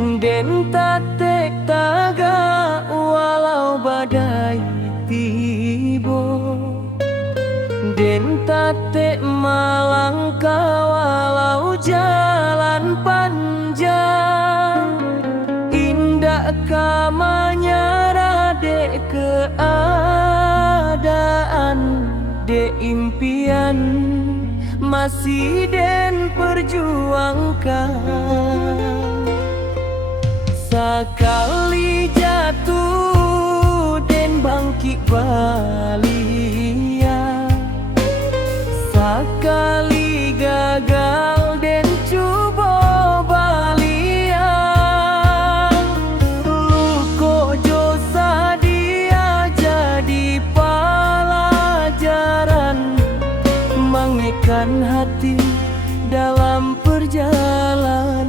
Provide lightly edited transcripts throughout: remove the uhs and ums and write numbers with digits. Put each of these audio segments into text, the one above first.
Den tate taga walau badai tibo, den tate malangkah walau jalan panjang. Indah kamanya rade keadaan, de impian masih den perjuangkan. Sakali jatuh den bangkit balia, sakali gagal den cuba balia. Luko josa dia jadi pelajaran, mengekan hati dalam perjalanan.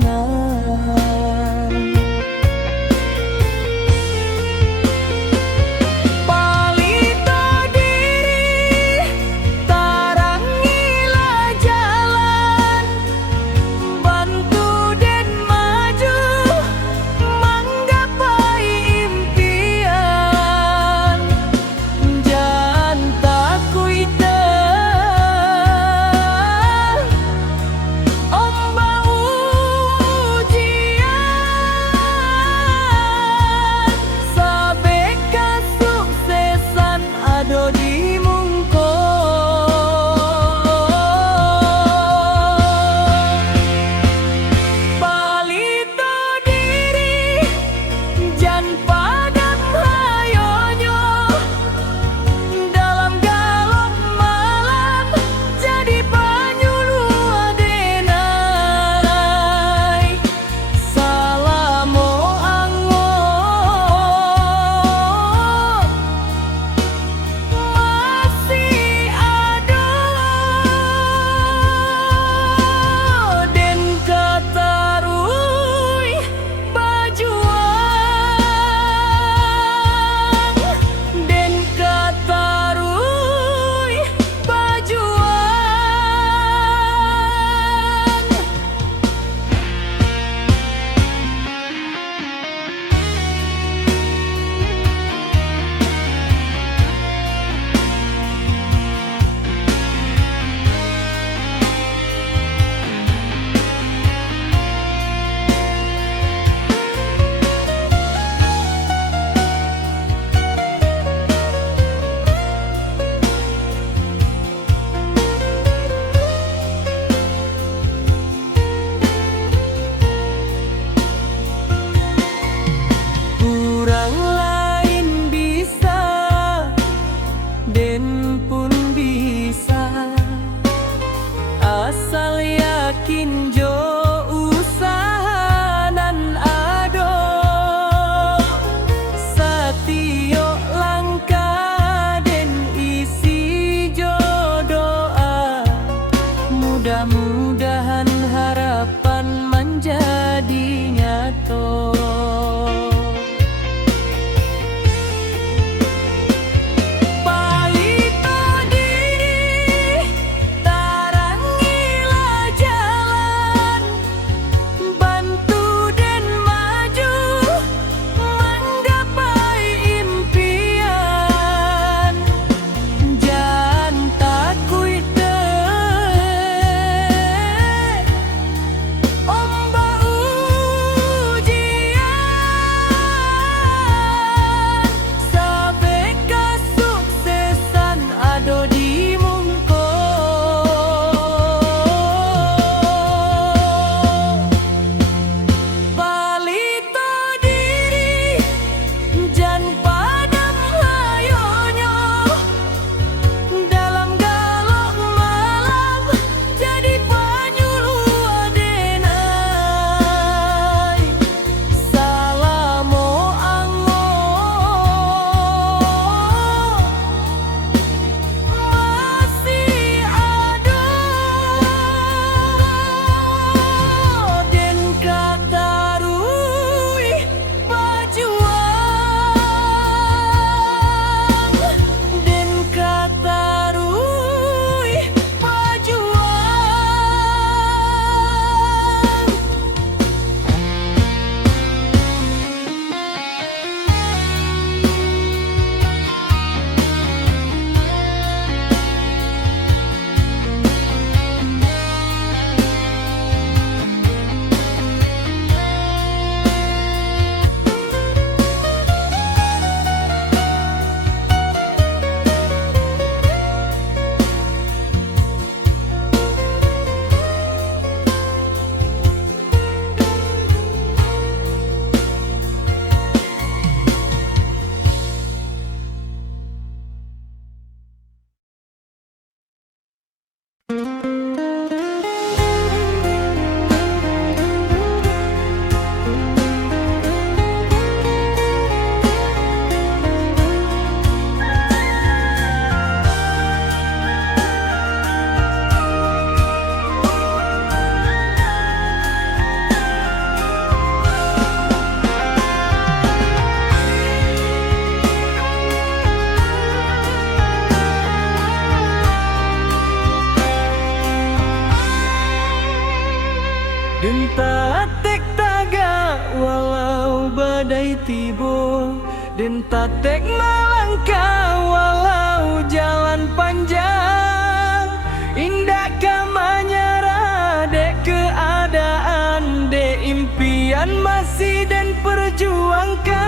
tatek taga walau badai tibo, dan tatek melangkah walau jalan panjang. Indah menyerah dek keadaan, dek impian masih dan perjuangkan.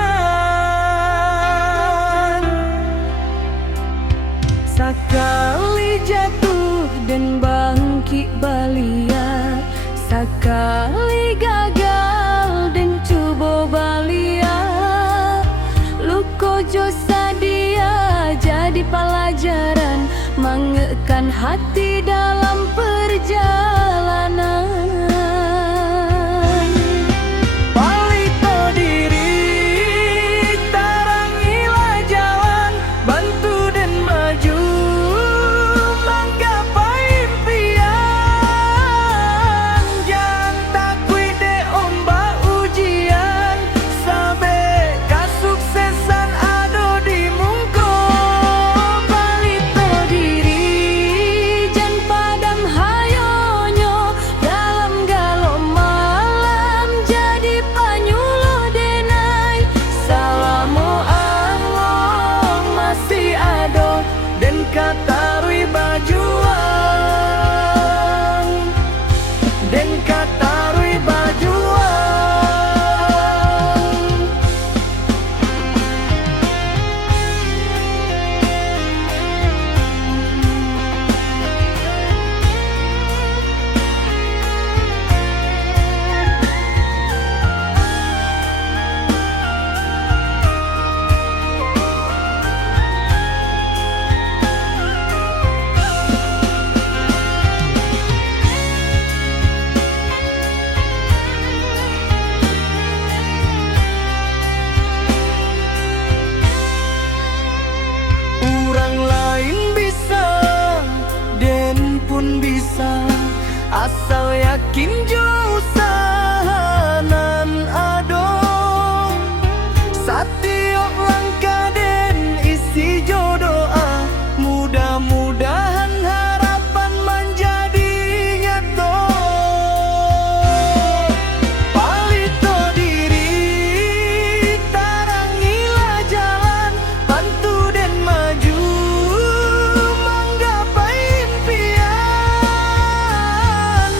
Sekali jatuh dan bangkit balia, sekali gagal dan coba balia. Lukojo sadia jadi pelajaran, mengekan hati dalam perjalanan. Palito diri, tarangilah jalan, bantu dan maju menggapai impian. Jangan takut de ombak ujian, sampai kesuksesan ado di mungko. Palito diri, jan padam hayonyo dalam galau malam, jadi panyuluh denai. Salamu Allah masih ado, dan katarui bajuan, dan katarui bajuan. Orang lain bisa, den pun bisa, asal yakin jo usahanan ado. Setiap langkah den isi jo doa, mudah-mudahan harapan menjadi nyata. Palito diri, tarangilah jalan, bantu dan maju menggapai impian.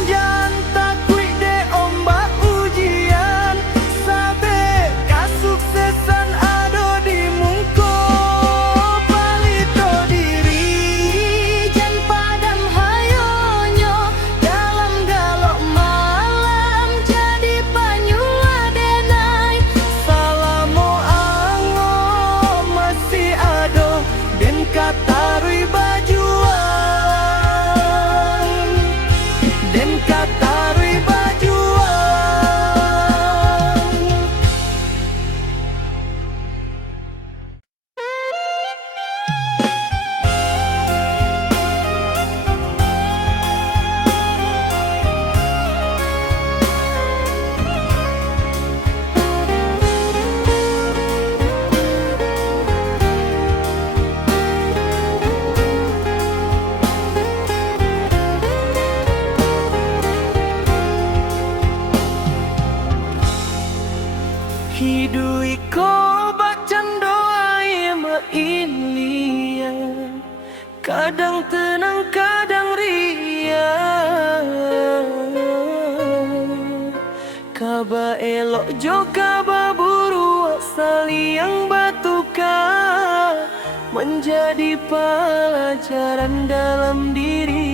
Jangan takut de ombak ujian, sampai kesuksesan ado di mungko. Palito diri, jan padam hayonyo dalam galau malam, jadi panyuluh denai. Salamu Allah masih ado, dan katarui bajuan, dan katarui bajuan. Hidui ko bacan doa mailia, kadang tenang kadang ria. Kaba elok jo kaba buru, asal yang batuka menjadi pelajaran dalam diri.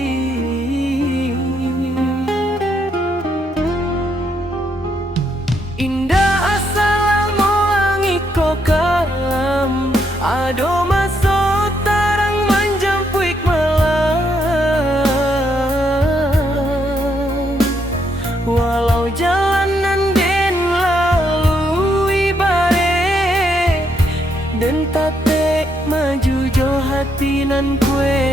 Indah asal moangi ko kalam, ado masuk tarang menjampuik malam. Walau jalanan den lalui bare, dan tatek maju jo hati nan kue.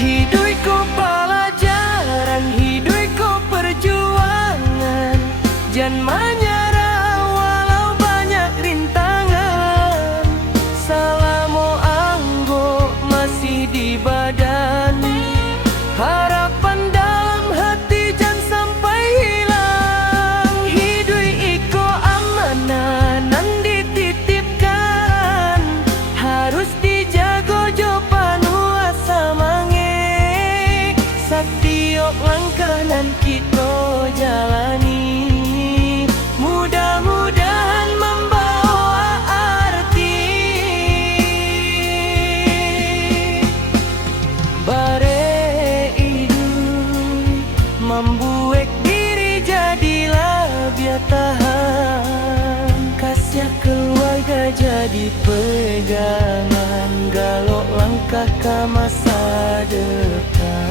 Hidui ko pelajaran, hidui ko perjuangan, jan menyerah walau banyak rintangan. Salamu di badan. Harapan dalam hati jangan sampai hilang. Hidup iko amanah nan dititipkan, harus dijago jo panuh asa mange. Setiap langkah nan kita jalani, mudah-mudahan membawa arti. Bare hidup membuat diri jadilah biar tahan. Kasih keluarga jadi pegangan, galok langkah ke masa depan.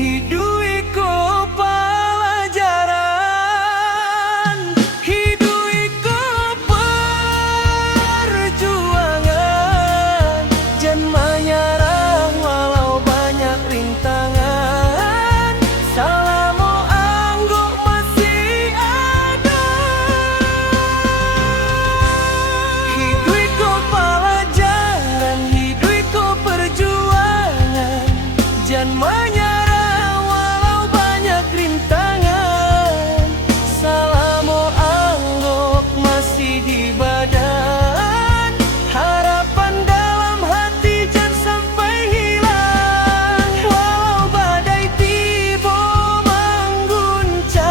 Hidup iko pelajaran, hidup iko perjuangan. Jangan menyerah walau banyak rintangan, selama anggap masih ada. Hidup iko pelajaran, hidup iko perjuangan. Jangan menyerah di badan. Harapan dalam hati jangan sampai hilang. Walau badai tiba mengguncang,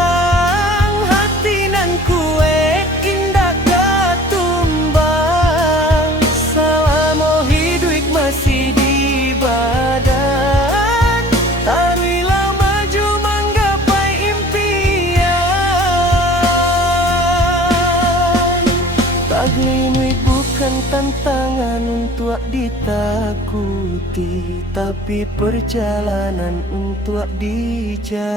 hati nan kue indah katumbang. Selama hidup masih di badan, taruhlah maju menggapai impian. Taglimi bukan tantangan untuk ditakuti, tapi perjalanan untuk dijalani.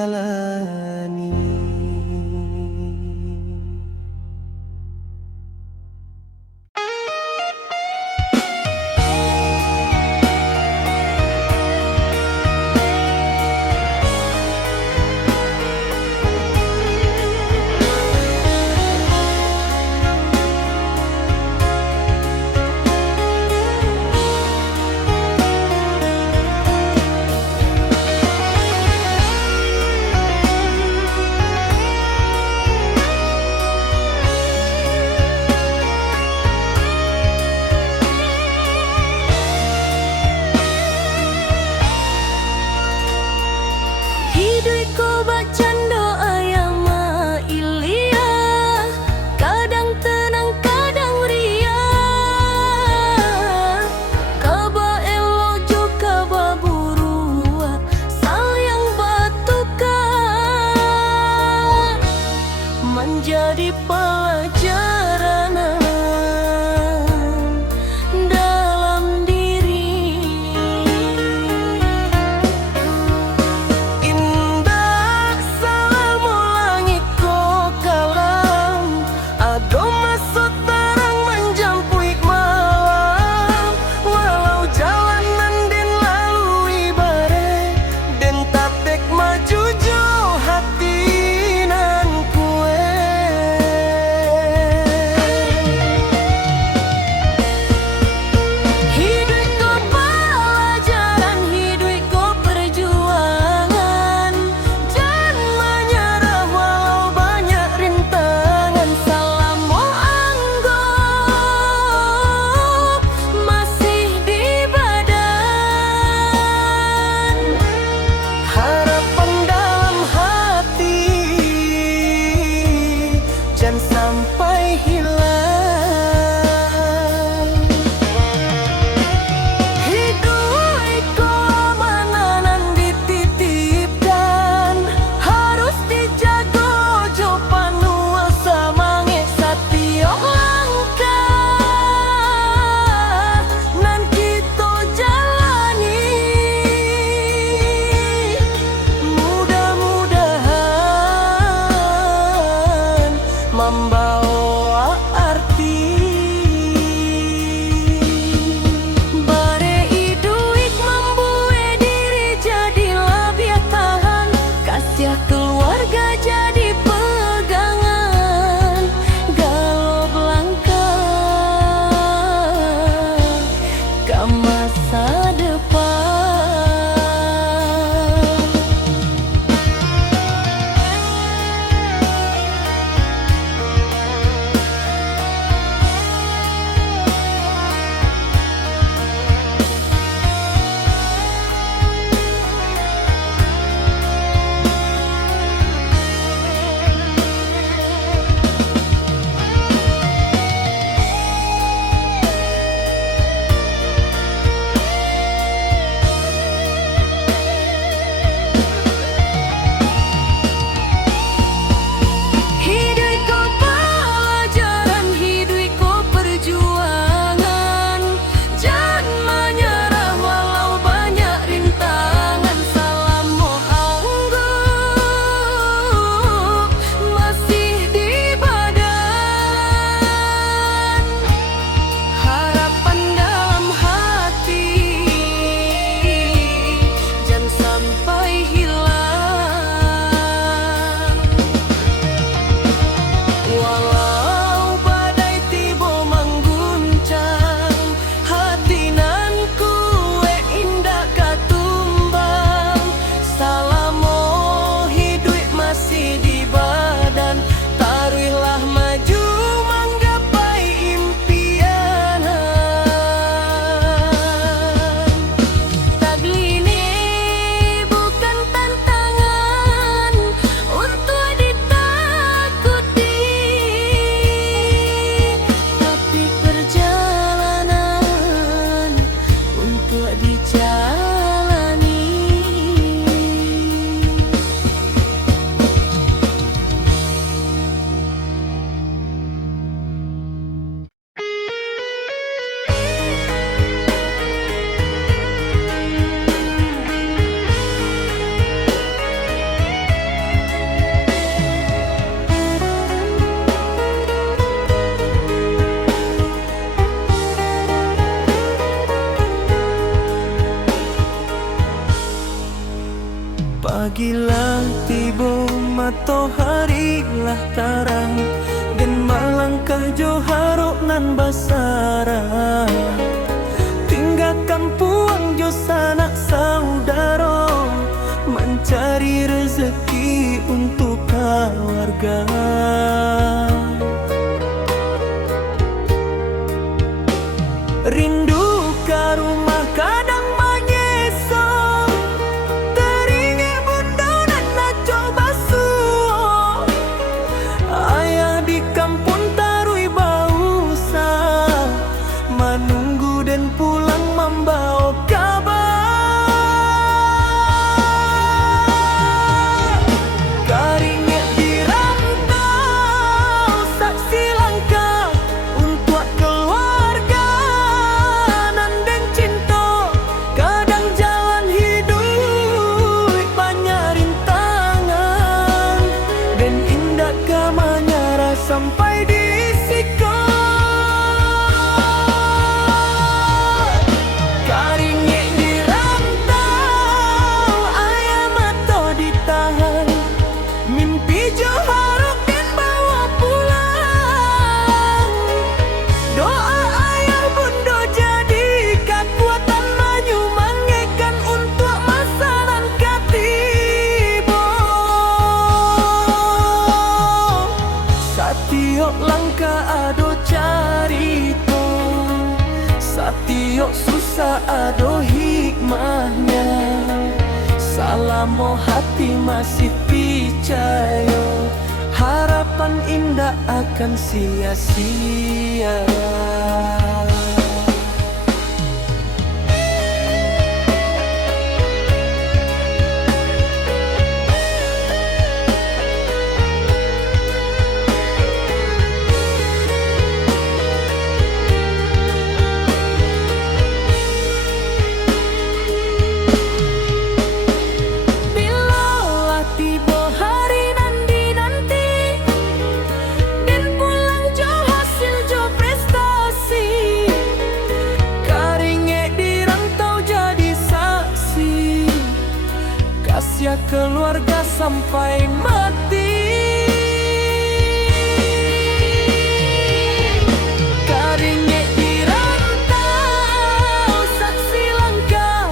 Pagilah tiba mataharilah tarang, dan malangkah jo harok nan basara. Tinggalkan puang jo sanak saudara, mencari rezeki untuk keluarga. Rindu ke rumah kadang menyesak, teringat bunda dan nak coba suo. Ayah di kampung tarui bausa, menunggu dan pulang membawa kabar. Keringat di rantau, saksi langkah untuk keluarga. Nandeng cinta, kadang jalan hidup banyak rintangan, dan indah kamanyara sampai di siko. Keringat di rantau, ayah mata ditahan, mimpi jo harap dan bawa pulang. Doa ayah bunda jadi kekuatan menyumbangkan untuk masa nan ketiba. Satiok langkah ado carito, satiok susah ado hikmahnya. Salamo hati masih percaya, harapan indah akan sia-sia. Bilalah tiba hari nan dinanti, dan pulang jo hasil jo prestasi. Keringat di rantau jadi saksi, kasih keluarga sampai mati. Keringat di rantau, saksi langkah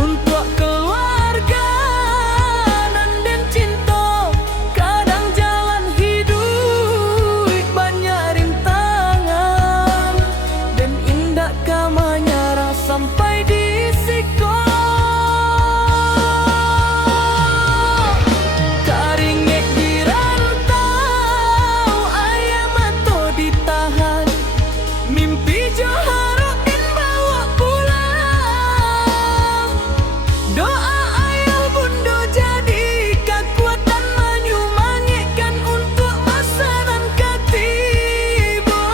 untuk keluarga. Nandeng cinta, kadang jalan hidup banyak rintangan, dan indah kamanyara sampai di siko. Keringat di rantau, ayah mata ditahan, mimpi jo harap dan bawa pulang. Doa ayah bunda jadi kekuatan menyumbangkan untuk masa nan ketiba.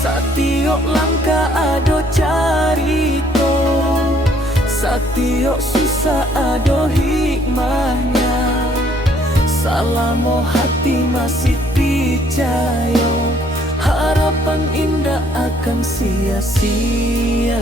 Satiok langkah ado carito, satiok susah ado hikmahnya. Salamo hati masih percaya, harapan indah akan sia-sia.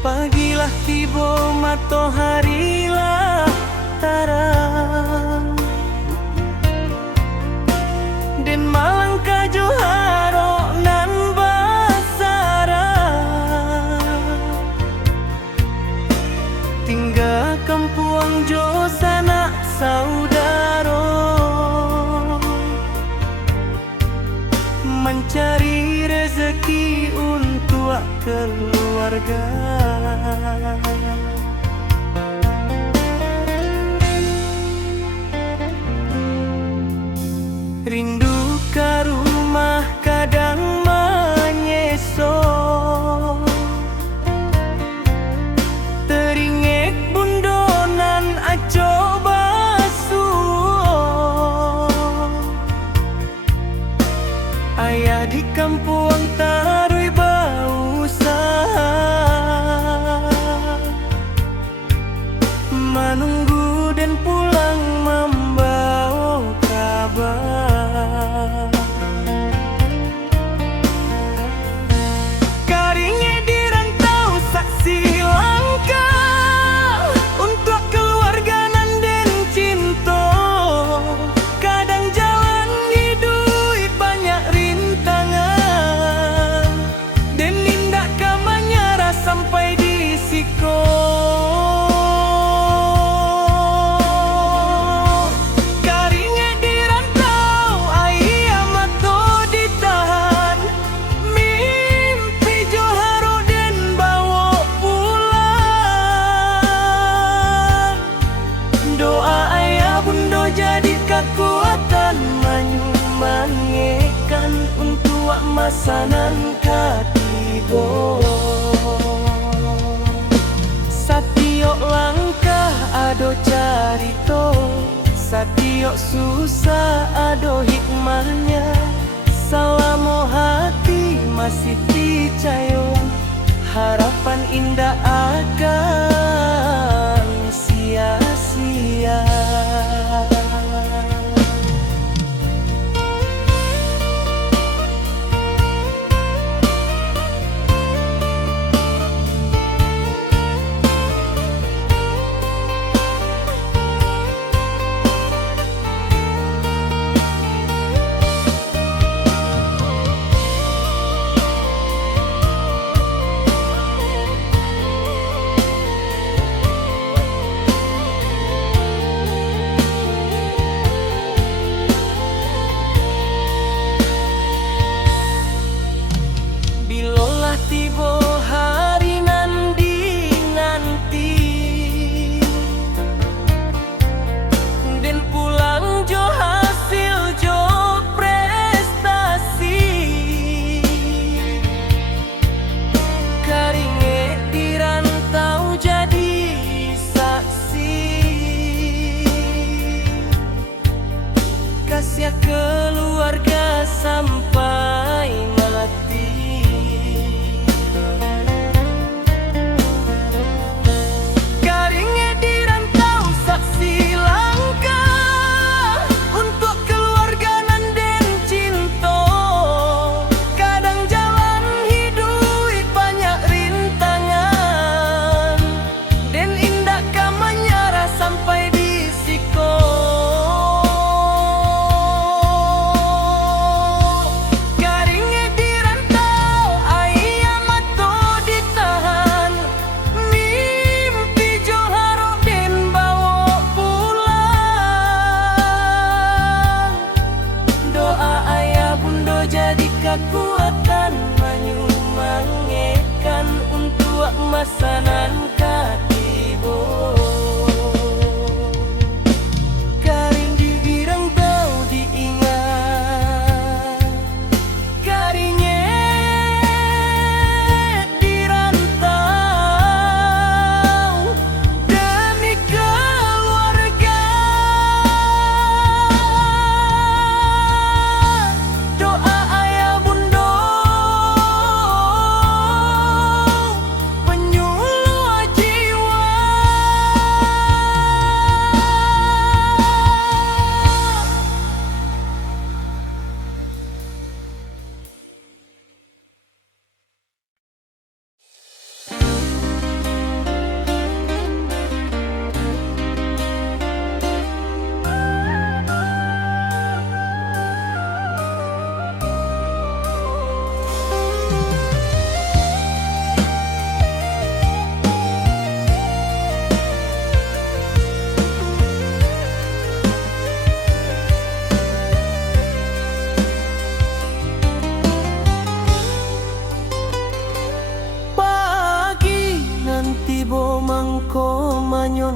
Pagilah tiba mataharilah tarang, dan malangkah jo harok nan basara. untuk keluarga. Rindu ke rumah kadang menyesal, teringat bundonan aco basuh. Ayah di kampung tarui berusaha, menunggu dan pulang membawa kabar. Karingnya di rantau saksi langkah untuk keluarga nan den cinta. Kadang jalan hidup banyak rintangan, dan nindak ke menyerah sampai di siko. Jadi kekuatan menyumbangkan untuk masanan katigo. Satiok langkah ado carito, satiok susah ado hikmahnya. Selama hati masih percaya, harapan indah akan sia-sia. Tiba hari nanti dan pulang jo hasil jo prestasi. Karinge di rantau jadi saksi, kasih keluarga sampai mati. Kekuatan menyumbangkan untuk masanan katibo. Karing dibilang bau diingat, karingnya dirantau demi keluarga. Doa penyuluh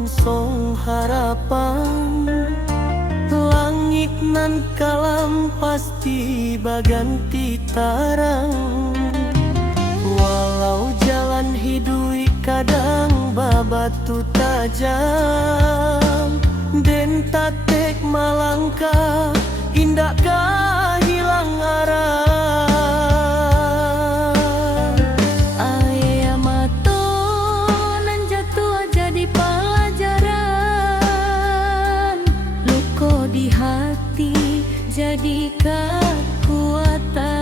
manyongsong harapan. Langit nan kalam pasti baganti tarang. Walau jalan hidup kadang babatu tajam, den tatek malangkah indakkah hilang arah. Ayamato nan jatuh jadi pelajaran, luka di hati jadi kekuatan.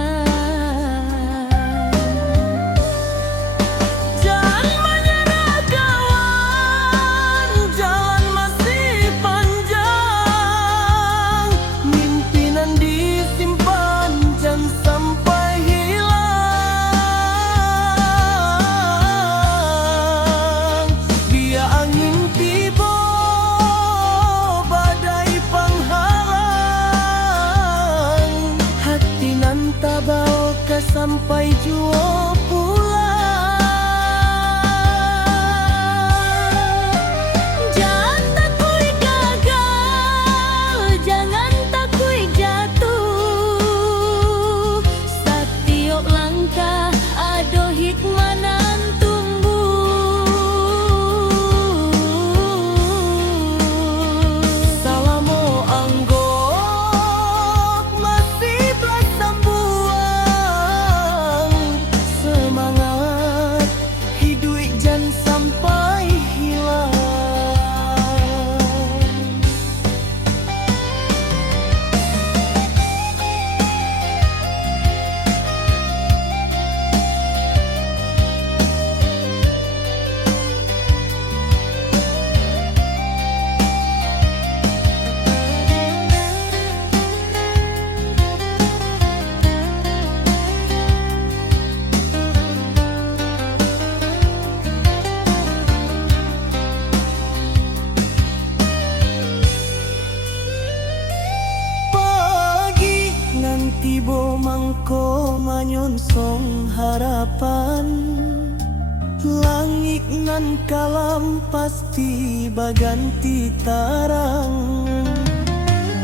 Sampai jua pulang. Jangan takut gagal, jangan takut jatuh. Setiap langkah ada hikmah nan tumbuh. Salamo anggok masih bersambung. Semangat hidup jangan sampai hilang. Tibo mangko manyongsong harapan. Langit nan kalam pasti baganti tarang.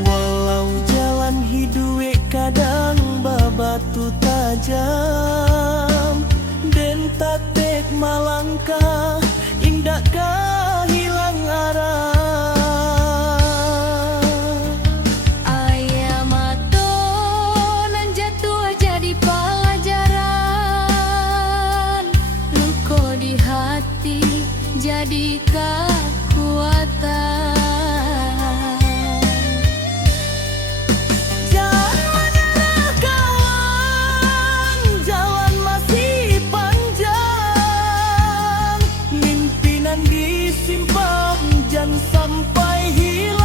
Walau jalan hidup kadang babatu tajam, den tatek malangkah indakkah hilang arah. Jadi kekuatan. Jangan menyerah kawan, jalan masih panjang. Mimpinan disimpan jangan sampai hilang.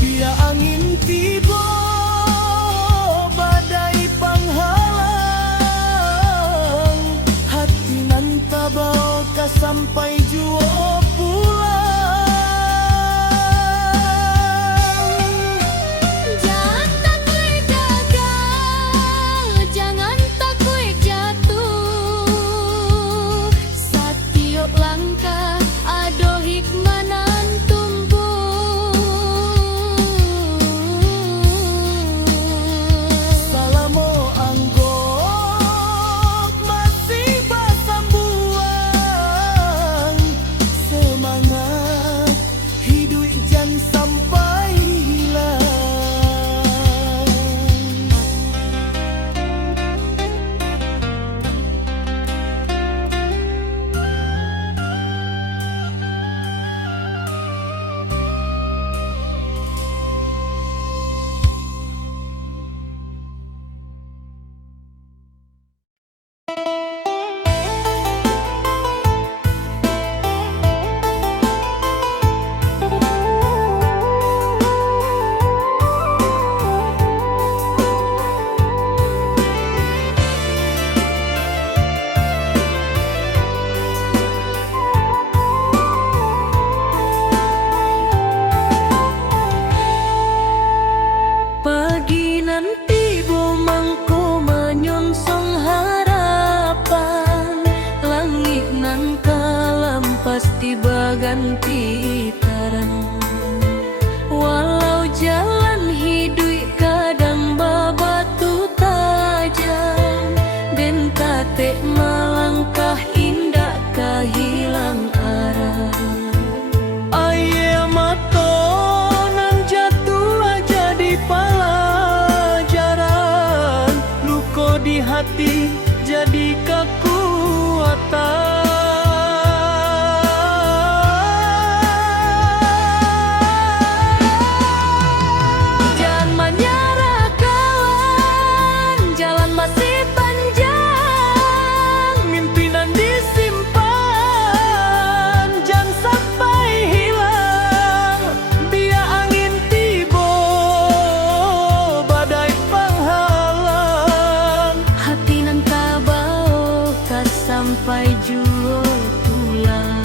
Biar angin tiba badai panghalang, bawa ka sampai jua pulang. Jangan takut gagal, jangan takut jatuh. Setiap langkah ada hikmah nan tumbuh. Salamo anggok masih bersambung. Semangat hidup jangan sampai hilang. mimpi terang. Walau jalan hidup kadang babatu tajam, dan tate melangkah indah kehilang arah. Aye matonan jatuh jadi pelajaran, luko di hati jadi kekuatan. Jangan menyerah kawan, jalan masih panjang, mimpinan disimpan, jangan sampai hilang. Biar angin tiba, badai penghalang, hati nan tabau kas sampai jua pulang.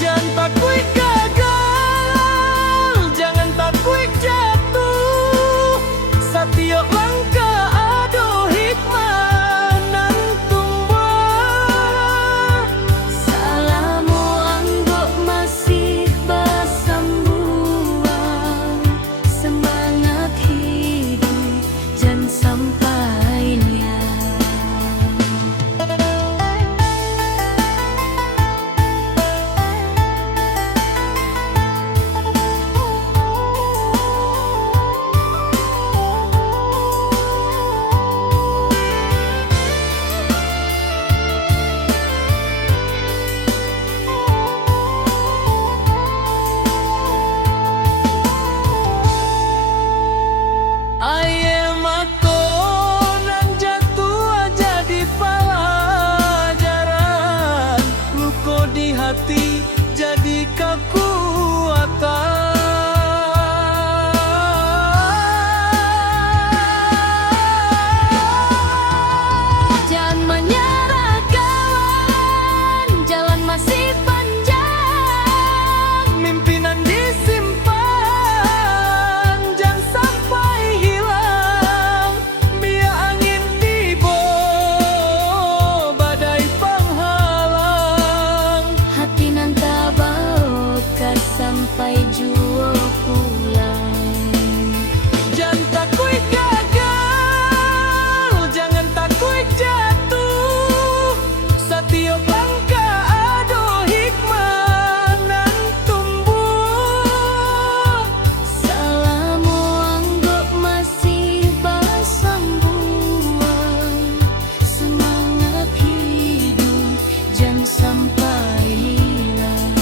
Jangan takut gagal, jangan takut jatuh, setiap langkah ada hikmah nan tumbuh. Salamu anggap masih bersambung, semangat hidup jangan sampai liar. Aye matonan jatuh jadi pelajaran, luko di hati jadi kekuatan. Jangan menyerah kawan, jalan masih panjang, mimpinan disimpan, jangan sampai hilang. Biar angin tiba, badai penghalang, hati nan tabau kas sampai jua pulang. Jangan takut gagal, jangan takut jatuh, setiap langkah ada hikmah nan tumbuh. Salamu anggap masih bersambung, semangat hidup jangan sampai hilang.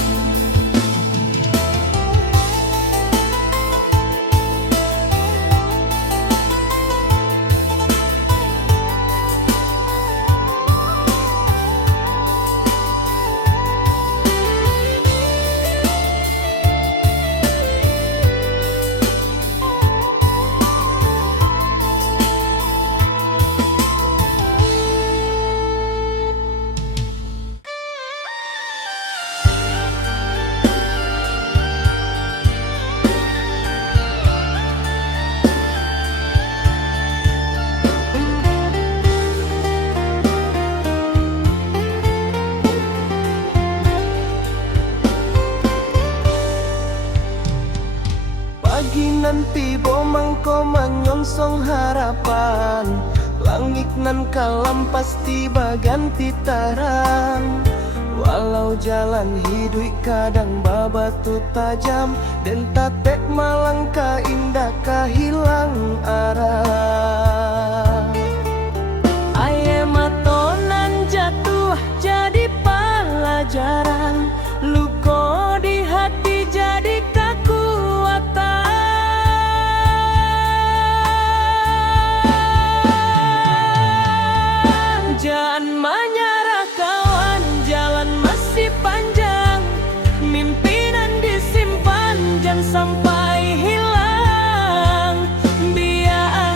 Pagi nanti bomang ko menyongsong harapan, langit nan kalam pasti baganti tarang. Walau jalan hidup kadang babatu tajam, dan tatek malangkah indah kehilang arah. Aye matonan jatuh jadi pelajaran, luko di hati jadi kekuatan. Jangan menyerah kawan, jalan masih panjang, mimpinan disimpan, jangan sampai hilang. Biar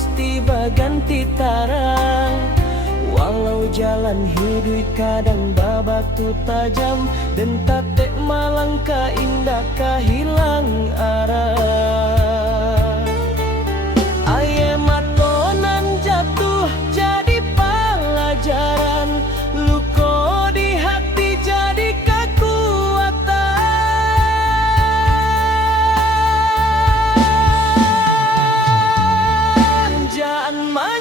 pasti berganti tarang. Walau jalan hidup kadang babatu tajam, dan tatek malangkah indah hilang arah. Aye matonan jatuh jadi pelajaran, luko di hati jadi kekuatan. Jangan